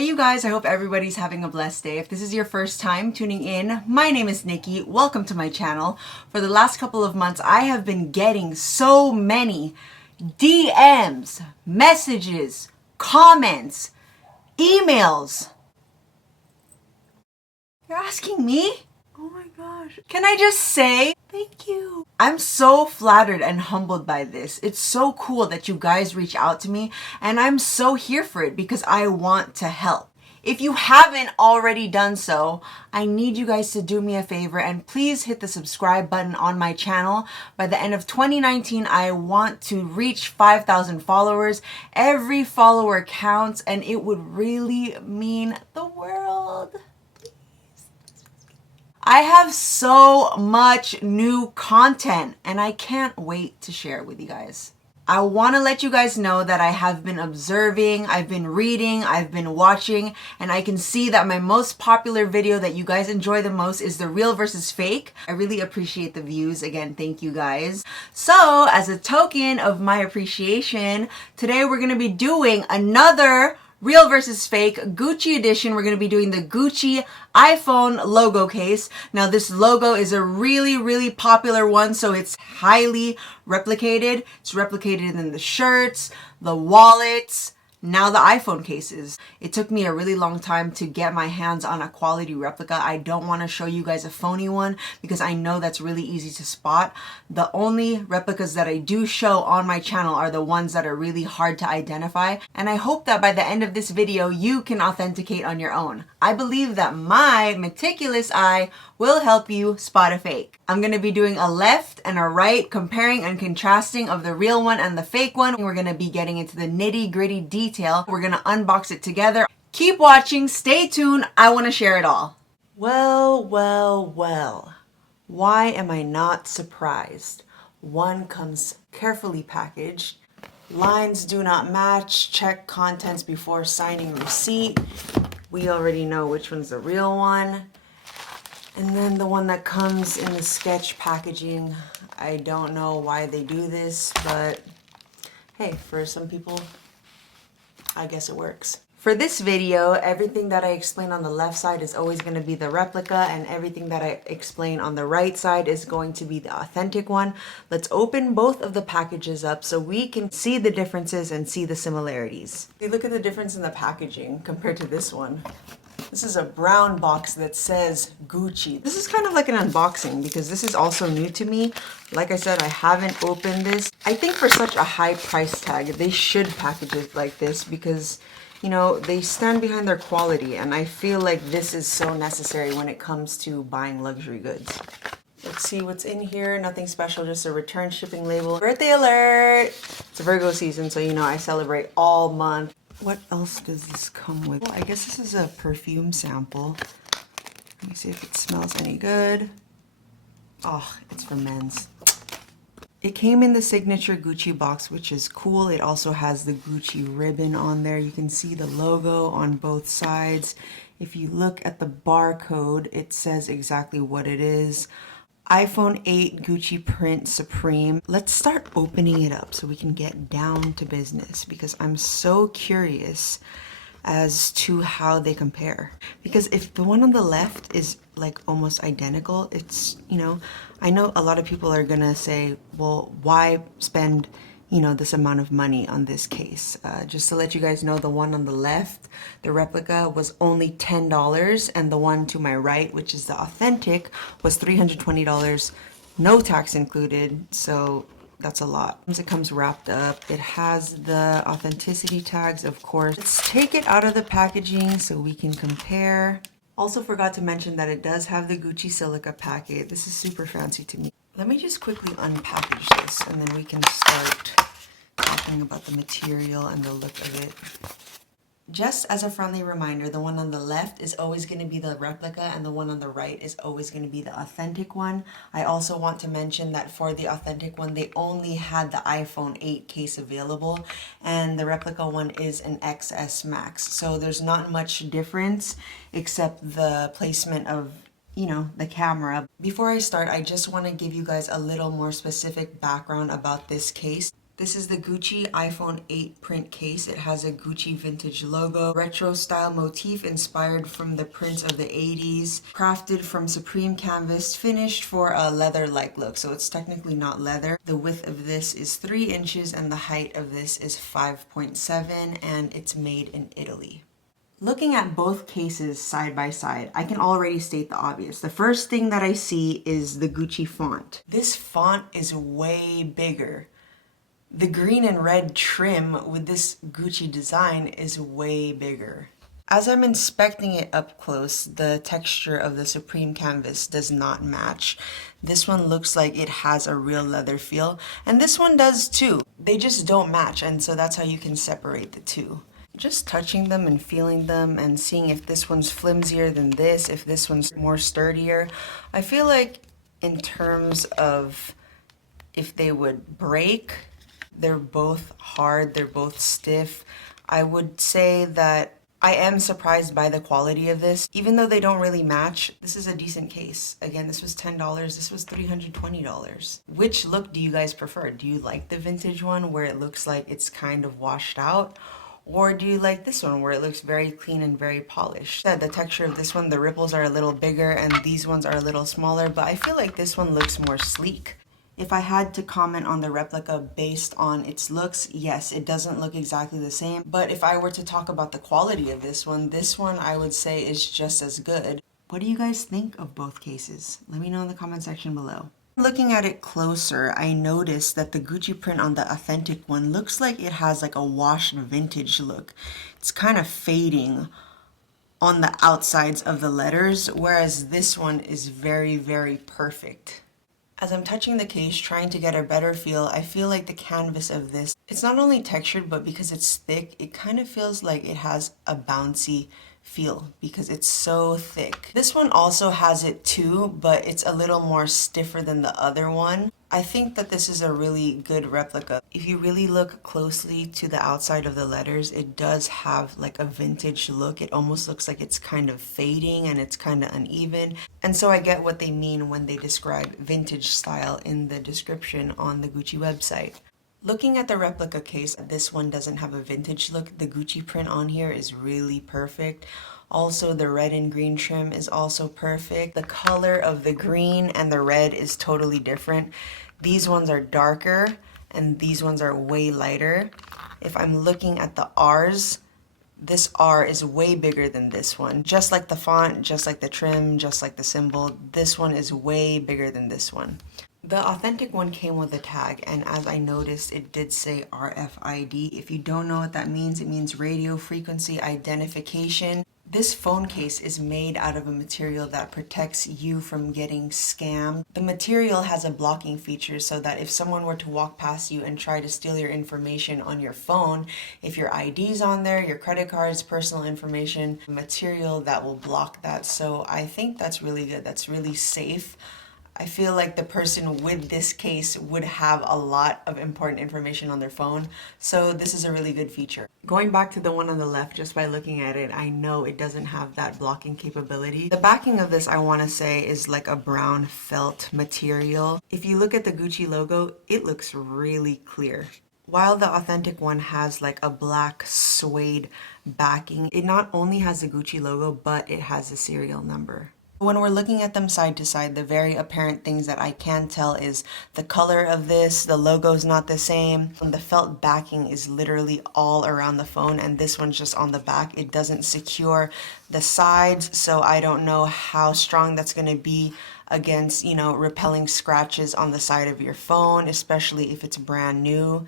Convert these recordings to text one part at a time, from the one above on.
Hey you guys, I hope everybody's having a blessed day. If this is your first time tuning in, my name is Nikki. Welcome to my channel. For the last couple of months, I have been getting so many DMs, messages, comments, emails. You're asking me? Oh my gosh. Can I just say thank you? I'm so flattered and humbled by this. It's so cool that you guys reach out to me, and I'm so here for it because I want to help. If you haven't already done so, I need you guys to do me a favor and please hit the subscribe button on my channel. By the end of 2019, I want to reach 5,000 followers. Every follower counts, and it would really mean the world. I have so much new content and I can't wait to share it with you guys. I want to let you guys know that I have been observing, I've been reading, I've been watching, and I can see that my most popular video that you guys enjoy the most is the real versus fake. I really appreciate the views. Again, thank you guys. So, as a token of my appreciation, today we're going to be doing another real versus fake Gucci edition. We're going to be doing the Gucci iPhone logo case. Now this logo is a really popular one, so it's highly replicated. It's replicated in the shirts, the wallets, now the iPhone cases. It took me a really long time to get my hands on a quality replica. I don't want to show you guys a phony one because I know that's really easy to spot. The only replicas that I do show on my channel are the ones that are really hard to identify, and I hope that by the end of this video you can authenticate on your own. I believe that my meticulous eye will help you spot a fake. I'm going to be doing a left and a right, comparing and contrasting of the real one and the fake one. We're going to be getting into the nitty-gritty detail. We're going to unbox it together. Keep watching, stay tuned. I want to share it all. Well. Why am I not surprised? One comes carefully packaged. Lines do not match. Check contents before signing receipt. We already know which one's the real one. And then the one that comes in the sketch packaging, I don't know why they do this, but hey, for some people, I guess it works. For this video, everything that I explain on the left side is always going to be the replica, and everything that I explain on the right side is going to be the authentic one. Let's open both of the packages up so we can see the differences and see the similarities. Look at the difference in the packaging compared to this one. This is a brown box that says Gucci. This is kind of like an unboxing because this is also new to me. Like I said, I haven't opened this. I think for such a high price tag, they should package it like this because, you know, they stand behind their quality, and I feel like this is so necessary when it comes to buying luxury goods. Let's see what's in here. Nothing special, just a return shipping label. Birthday alert! It's Virgo season, so you know I celebrate all month. What else does this come with? Well, I guess this is a perfume sample. Let me see if it smells any good. Oh, it's for men's. It came in the signature Gucci box, which is cool. It also has the Gucci ribbon on there. You can see the logo on both sides. If you look at the barcode, it says exactly what it is. iPhone 8 Gucci print Supreme. Let's start opening it up so we can get down to business because I'm so curious as to how they compare. Because if the one on the left is like almost identical, it's, you know, I know a lot of people are gonna say, well, why spend, you know, this amount of money on this case? Just to let you guys know, the one on the left, the replica, was only $10, and the one to my right, which is the authentic, was $320, no tax included, so that's a lot. Once it comes wrapped up, it has the authenticity tags, of course. Let's take it out of the packaging so we can compare. Also forgot to mention that it does have the Gucci silica packet. This is super fancy to me. Let me just quickly unpackage this and then we can start talking about the material and the look of it. Just as a friendly reminder, the one on the left is always going to be the replica and the one on the right is always going to be the authentic one. I also want to mention that for the authentic one, they only had the iPhone 8 case available, and the replica one is an XS Max. So there's not much difference except the placement of, you know, the camera. Before I start, I just want to give you guys a little more specific background about this case. This is the Gucci iPhone 8 print case. It has a Gucci vintage logo, retro style motif inspired from the prints of the 80s, crafted from supreme canvas, finished for a leather-like look. So it's technically not leather. The width of this is 3 inches and the height of this is 5.7, and it's made in Italy. Looking at both cases side by side, I can already state the obvious. The first thing that I see is the Gucci font. This font is way bigger. The green and red trim with this Gucci design is way bigger. As I'm inspecting it up close, the texture of the Supreme canvas does not match. This one looks like it has a real leather feel, and this one does too. They just don't match, and so that's how you can separate the two. Just touching them and feeling them and seeing if this one's flimsier than this, if this one's more sturdier. I feel like in terms of if they would break, they're both hard, they're both stiff. I would say that I am surprised by the quality of this. Even though they don't really match, this is a decent case. Again, this was $10, this was $320. Which look do you guys prefer? Do you like the vintage one where it looks like it's kind of washed out? Or do you like this one where it looks very clean and very polished? The texture of this one, the ripples are a little bigger and these ones are a little smaller, but I feel like this one looks more sleek. If I had to comment on the replica based on its looks, yes, it doesn't look exactly the same. But if I were to talk about the quality of this one I would say is just as good. What do you guys think of both cases? Let me know in the comment section below. Looking at it closer, I noticed that the Gucci print on the authentic one looks like it has like a washed vintage look. It's kind of fading on the outsides of the letters, whereas this one is very, very perfect. As I'm touching the case, trying to get a better feel, I feel like the canvas of this, it's not only textured, but because it's thick, it kind of feels like it has a bouncy feel because it's so thick. This one also has it too, but it's a little more stiffer than the other one. I think that this is a really good replica. If you really look closely to the outside of the letters, it does have like a vintage look. It almost looks like it's kind of fading and it's kind of uneven. And so I get what they mean when they describe vintage style in the description on the Gucci website. Looking at the replica case, this one doesn't have a vintage look. The Gucci print on here is really perfect. Also, the red and green trim is also perfect. The color of the green and the red is totally different. These ones are darker and these ones are way lighter. If I'm looking at the R's, this R is way bigger than this one. Just like the font, just like the trim, just like the symbol, this one is way bigger than this one. The authentic one came with a tag, and as I noticed, it did say RFID. If you don't know what that means, it means radio frequency identification. This phone case is made out of a material that protects you from getting scammed. The material has a blocking feature so that if someone were to walk past you and try to steal your information on your phone, if your ID's on there, your credit cards, personal information, material that will block that. So I think that's really good. That's really safe. I feel like the person with this case would have a lot of important information on their phone, so this is a really good feature. Going back to the one on the left, just by looking at it, I know it doesn't have that blocking capability. The backing of this, I want to say, is like a brown felt material. If you look at the Gucci logo, it looks really clear. While the authentic one has like a black suede backing, it not only has the Gucci logo, but it has a serial number. When we're looking at them side to side, the very apparent things that I can tell is the color of this, the logo's not the same. The felt backing is literally all around the phone, and this one's just on the back. It doesn't secure the sides, so I don't know how strong that's gonna be against, repelling scratches on the side of your phone, especially if it's brand new.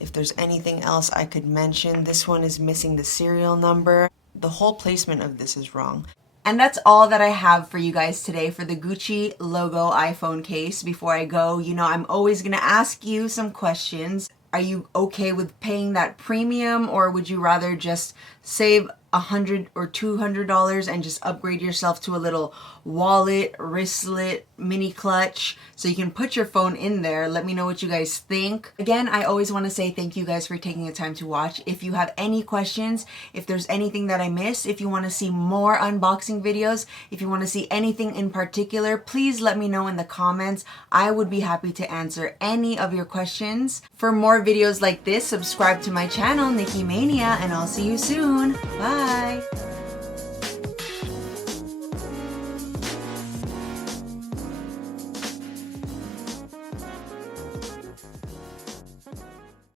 If there's anything else I could mention, this one is missing the serial number. The whole placement of this is wrong. And that's all that I have for you guys today for the Gucci logo iPhone case. Before I go, I'm always gonna ask you some questions. Are you okay with paying that premium, or would you rather just save $100 or $200 and just upgrade yourself to a little wallet, wristlet, mini clutch, so you can put your phone in there. Let me know what you guys think. Again, I always want to say thank you guys for taking the time to watch. If you have any questions, if there's anything that I missed, if you want to see more unboxing videos, if you want to see anything in particular, please let me know in the comments. I would be happy to answer any of your questions. For more videos like this, subscribe to my channel, Nikkimania, and I'll see you soon. Bye!